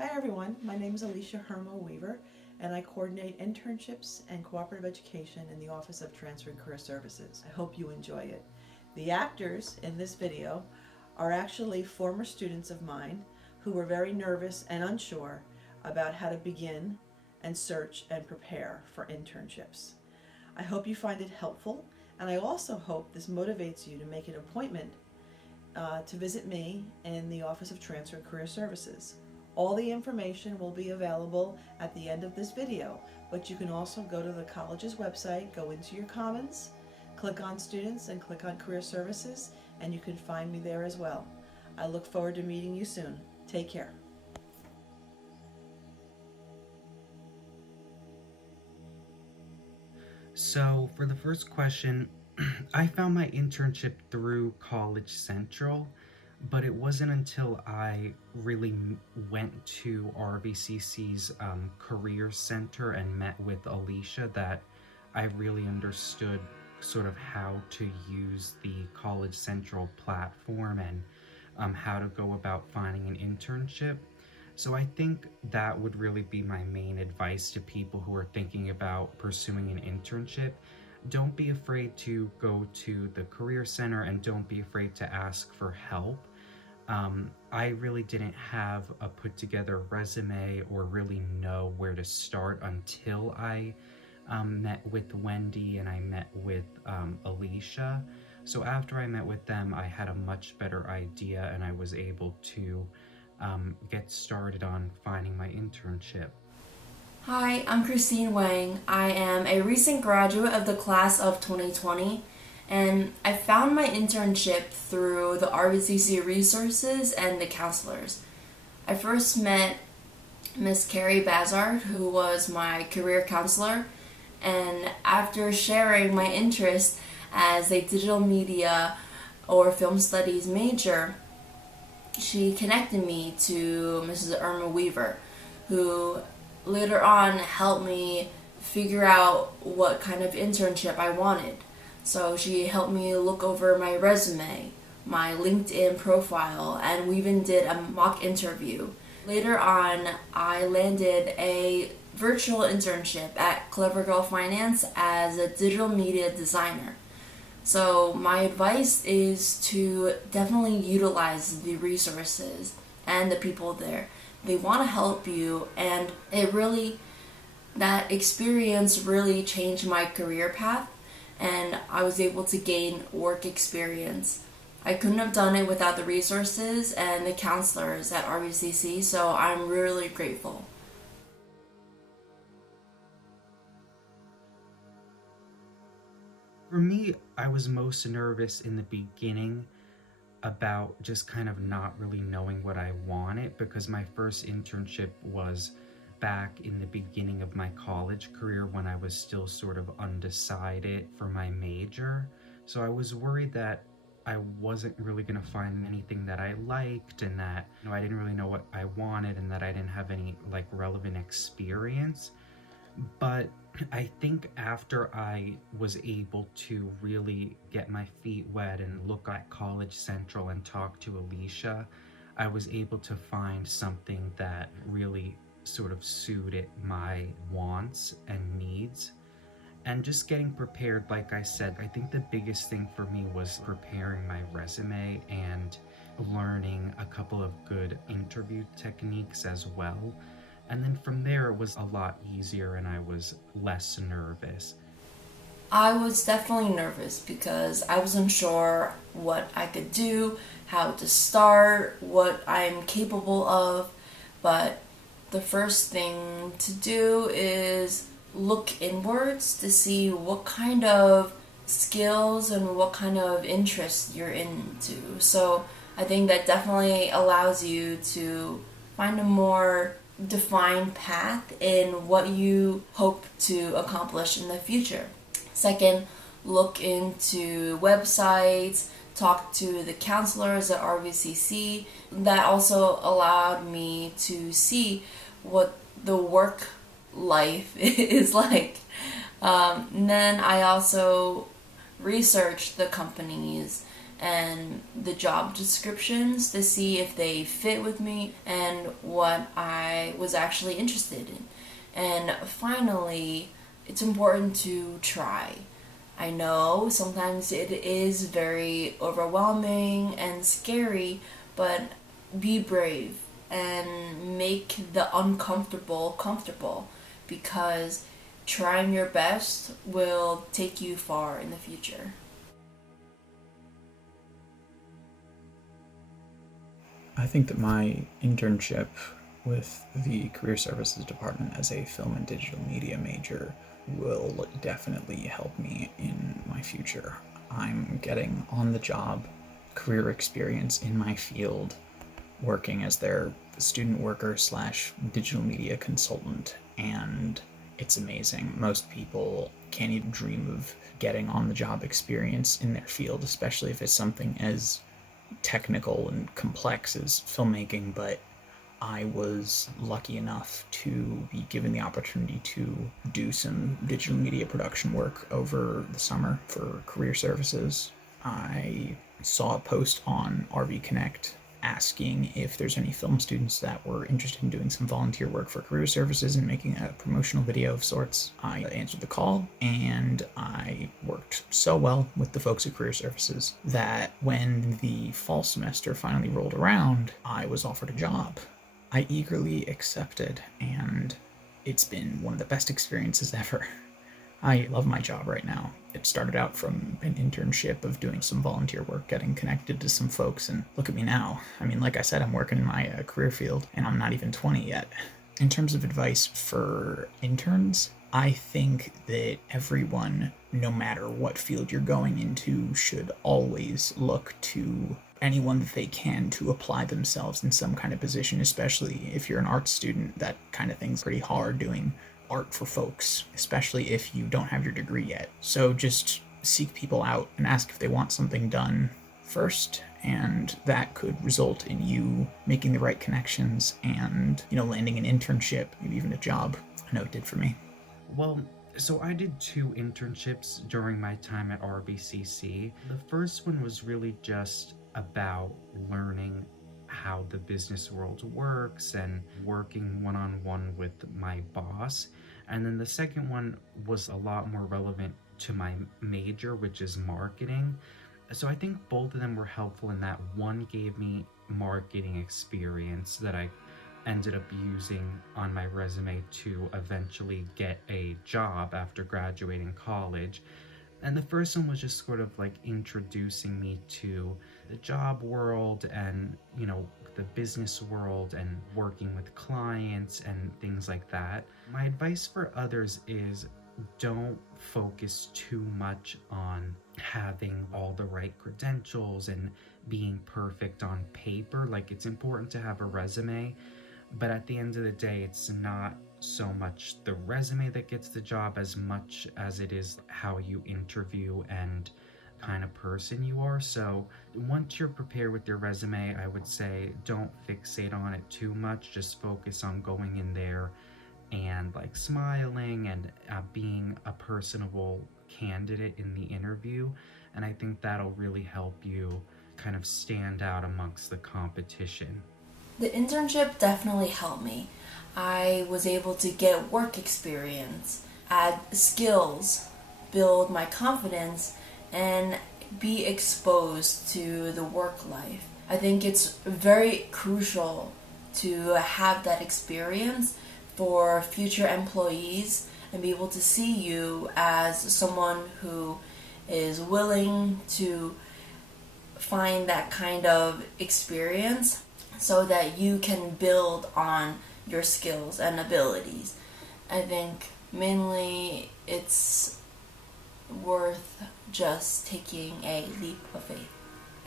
Hi everyone, my name is Alicia Hermo-Weaver and I coordinate internships and cooperative education in the Office of Transfer and Career Services. I hope you enjoy it. The actors in this video are actually former students of mine who were very nervous and unsure about how to begin and search and prepare for internships. I hope you find it helpful, and I also hope this motivates you to make an appointment to visit me in the Office of Transfer and Career Services. All the information will be available at the end of this video, but you can also go to the college's website, go into your Commons, click on Students and click on Career Services, and you can find me there as well. I look forward to meeting you soon. Take care. So for the first question, I found my internship through College Central, but it wasn't until I really went to RVCC's Career Center and met with Alicia that I really understood sort of how to use the College Central platform and how to go about finding an internship. So I think that would really be my main advice to people who are thinking about pursuing an internship. Don't be afraid to go to the Career Center and don't be afraid to ask for help. I really didn't have a put together resume or really know where to start until I met with Wendy and I met with Alicia. So after I met with them, I had a much better idea and I was able to get started on finding my internship. Hi, I'm Christine Wang. I am a recent graduate of the class of 2020, and I found my internship through the RVCC resources and the counselors. I first met Miss Carrie Bazard, who was my career counselor, and after sharing my interest as a digital media or film studies major, she connected me to Mrs. Irma Weaver, who later on helped me figure out what kind of internship I wanted. So she helped me look over my resume, my LinkedIn profile, and we even did a mock interview. Later on, I landed a virtual internship at Clever Girl Finance as a digital media designer. So my advice is to definitely utilize the resources and the people there. They want to help you, and that experience really changed my career path, and I was able to gain work experience. I couldn't have done it without the resources and the counselors at RVCC, so I'm really grateful. For me, I was most nervous in the beginning about just kind of not really knowing what I wanted, because my first internship was back in the beginning of my college career when I was still sort of undecided for my major. So I was worried that I wasn't really going to find anything that I liked and that I didn't really know what I wanted and that I didn't have any relevant experience. But I think after I was able to really get my feet wet and look at College Central and talk to Alicia, I was able to find something that really sort of suited my wants and needs. And just getting prepared, like I said, I think the biggest thing for me was preparing my resume and learning a couple of good interview techniques as well. And then from there, it was a lot easier and I was less nervous. I was definitely nervous because I wasn't sure what I could do, how to start, what I'm capable of. But the first thing to do is look inwards to see what kind of skills and what kind of interest you're into. So I think that definitely allows you to find a more defined path in what you hope to accomplish in the future. Second, look into websites, talk to the counselors at RVCC. That also allowed me to see what the work life is like. And then I also researched the companies and the job descriptions to see if they fit with me and what I was actually interested in. And finally, it's important to try. I know sometimes it is very overwhelming and scary, but be brave and make the uncomfortable comfortable, because trying your best will take you far in the future. I think that my internship with the Career Services Department as a film and digital media major will definitely help me in my future. I'm getting on-the-job career experience in my field, working as their student worker slash digital media consultant, and it's amazing. Most people can't even dream of getting on-the-job experience in their field, especially if it's something as technical and complex as filmmaking, but I was lucky enough to be given the opportunity to do some digital media production work over the summer for Career Services. I saw a post on RV Connect asking if there's any film students that were interested in doing some volunteer work for Career Services and making a promotional video of sorts. I answered the call, and I worked so well with the folks at Career Services that when the fall semester finally rolled around, I was offered a job. I eagerly accepted, and it's been one of the best experiences ever. I love my job right now. It started out from an internship of doing some volunteer work, getting connected to some folks, and look at me now. I mean, like I said, I'm working in my career field, and I'm not even 20 yet. In terms of advice for interns, I think that everyone, no matter what field you're going into, should always look to anyone that they can to apply themselves in some kind of position, especially if you're an art student. That kind of thing's pretty hard, doing art for folks, especially if you don't have your degree yet. So just seek people out and ask if they want something done first, and that could result in you making the right connections and, landing an internship, maybe even a job. I know it did for me. Well, so I did 2 internships during my time at RVCC. The first one was really just about learning how the business world works and working one-on-one with my boss. And then the second one was a lot more relevant to my major, which is marketing. So I think both of them were helpful in that one gave me marketing experience that I ended up using on my resume to eventually get a job after graduating college. And the first one was just sort of like introducing me to the job world and, the business world and working with clients and things like that. My advice for others is don't focus too much on having all the right credentials and being perfect on paper. Like, it's important to have a resume, but at the end of the day, it's not so much the resume that gets the job as much as it is how you interview and kind of person you are. So once you're prepared with your resume, I would say don't fixate on it too much. Just focus on going in there and like smiling and being a personable candidate in the interview. And I think that'll really help you kind of stand out amongst the competition. The internship definitely helped me. I was able to get work experience, add skills, build my confidence, and be exposed to the work life. I think it's very crucial to have that experience for future employees and be able to see you as someone who is willing to find that kind of experience so that you can build on your skills and abilities. I think mainly it's worth just taking a leap of faith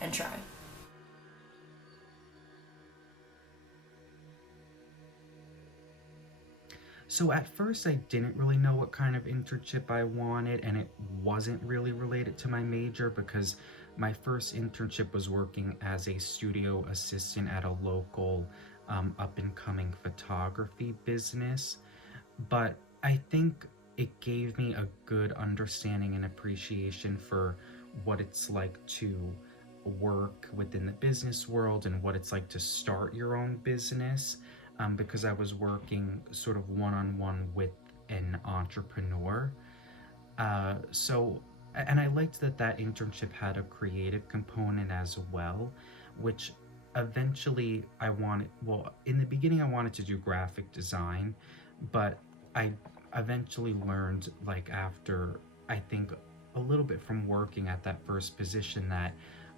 and try. So at first I didn't really know what kind of internship I wanted, and it wasn't really related to my major because my first internship was working as a studio assistant at a local up-and-coming photography business. But I think it gave me a good understanding and appreciation for what it's like to work within the business world and what it's like to start your own business, because I was working sort of one-on-one with an entrepreneur. And I liked that internship had a creative component as well, which eventually in the beginning I wanted to do graphic design, but I eventually learned, like, after I think a little bit from working at that first position, that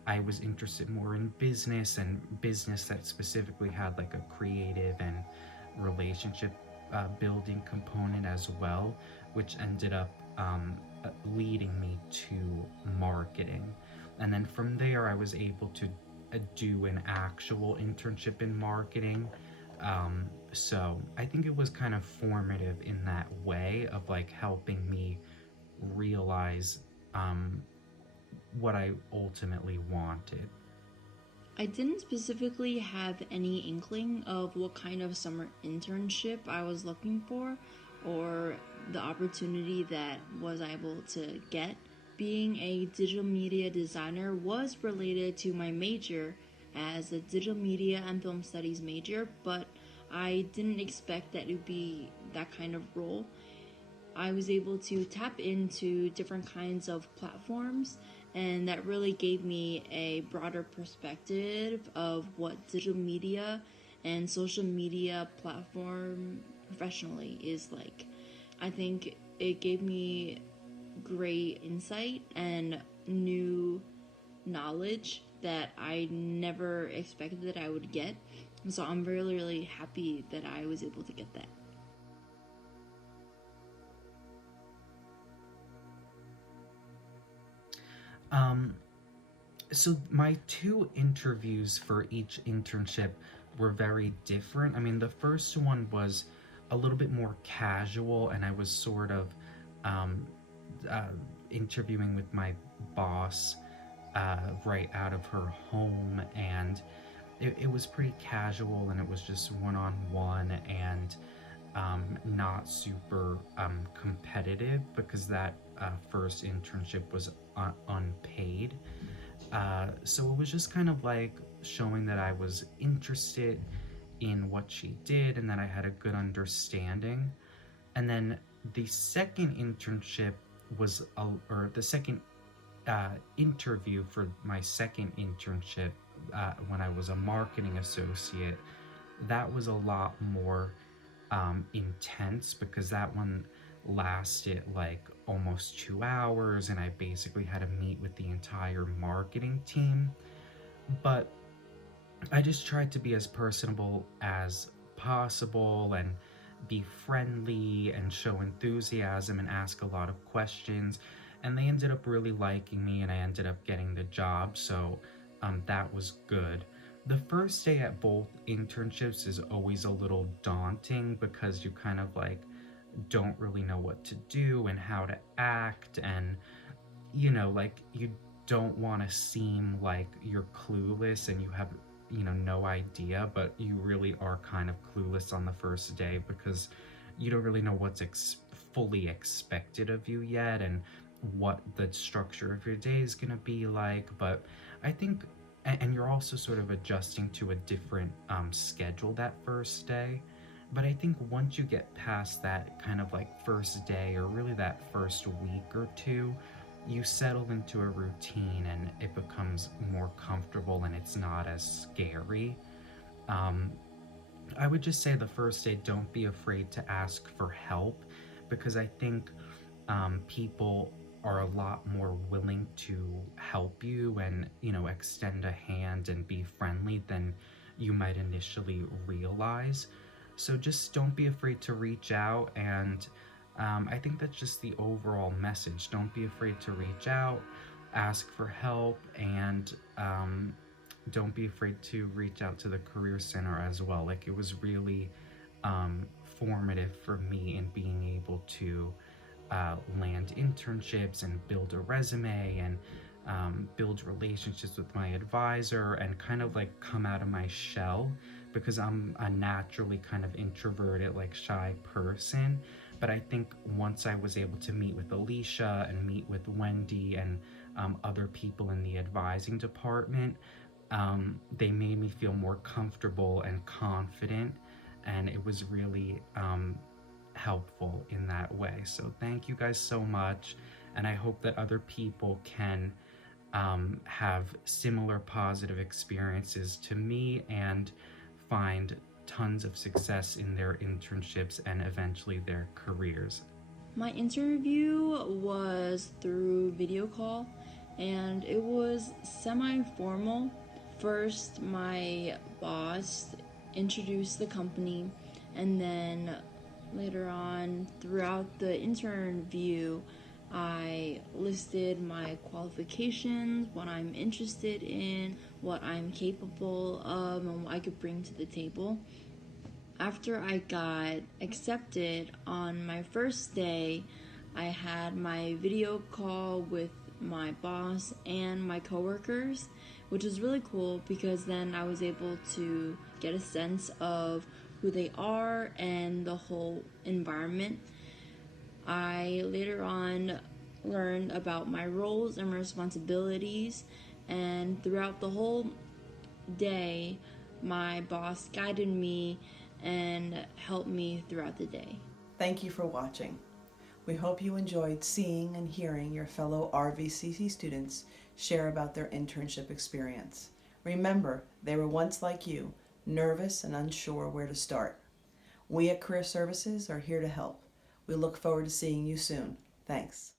I was interested more in business, and business that specifically had like a creative and relationship building component as well, which ended up leading me to marketing. And then from there, I was able to do an actual internship in marketing. So I think it was kind of formative in that way of like helping me realize what I ultimately wanted. I didn't specifically have any inkling of what kind of summer internship I was looking for, or the opportunity that was able to get. Being a digital media designer was related to my major as a digital media and film studies major, but I didn't expect that it would be that kind of role. I was able to tap into different kinds of platforms, and that really gave me a broader perspective of what digital media and social media platform professionally is like. I think it gave me great insight and new knowledge that I never expected that I would get. So I'm really, really happy that I was able to get that. So my 2 interviews for each internship were very different. I mean, the first one was a little bit more casual, and I was sort of interviewing with my boss right out of her home, and it was pretty casual, and it was just one-on-one, and not super competitive, because that first internship was unpaid. So it was just kind of like showing that I was interested in what she did and that I had a good understanding. And then the second internship was, or the second interview for my second internship when I was a marketing associate, that was a lot more intense, because that one lasted like almost 2 hours, and I basically had to meet with the entire marketing team. But I just tried to be as personable as possible and be friendly and show enthusiasm and ask a lot of questions, and they ended up really liking me, and I ended up getting the job, so that was good. The first day at both internships is always a little daunting, because you kind of like don't really know what to do and how to act, and like you don't want to seem like you're clueless and you have no idea, but you really are kind of clueless on the first day, because you don't really know what's fully expected of you yet, and what the structure of your day is going to be like. But I think, and you're also sort of adjusting to a different schedule that first day. But I think once you get past that kind of like first day, or really that first week or two, you settle into a routine and it becomes more comfortable and it's not as scary. I would just say the first day, don't be afraid to ask for help, because I think people are a lot more willing to help you and extend a hand and be friendly than you might initially realize. So just don't be afraid to reach out, and I think that's just the overall message. Don't be afraid to reach out, ask for help, and don't be afraid to reach out to the Career Center as well. Like, it was really formative for me in being able to land internships and build a resume and build relationships with my advisor, and kind of like come out of my shell, because I'm a naturally kind of introverted, like shy person. But I think once I was able to meet with Alicia and meet with Wendy and other people in the advising department. They made me feel more comfortable and confident, and it was really helpful in that way. So thank you guys so much, and I hope that other people can have similar positive experiences to me and find tons of success in their internships and eventually their careers. My interview was through video call, and it was semi-formal. First, my boss introduced the company, and then later on throughout the interview, I listed my qualifications, what I'm interested in, what I'm capable of, and what I could bring to the table. After I got accepted on my first day, I had my video call with my boss and my coworkers, which was really cool because then I was able to get a sense of who they are and the whole environment. I later on learned about my roles and responsibilities, and throughout the whole day, my boss guided me and helped me throughout the day. Thank you for watching. We hope you enjoyed seeing and hearing your fellow RVCC students share about their internship experience. Remember, they were once like you, nervous and unsure where to start. We at Career Services are here to help. We look forward to seeing you soon. Thanks.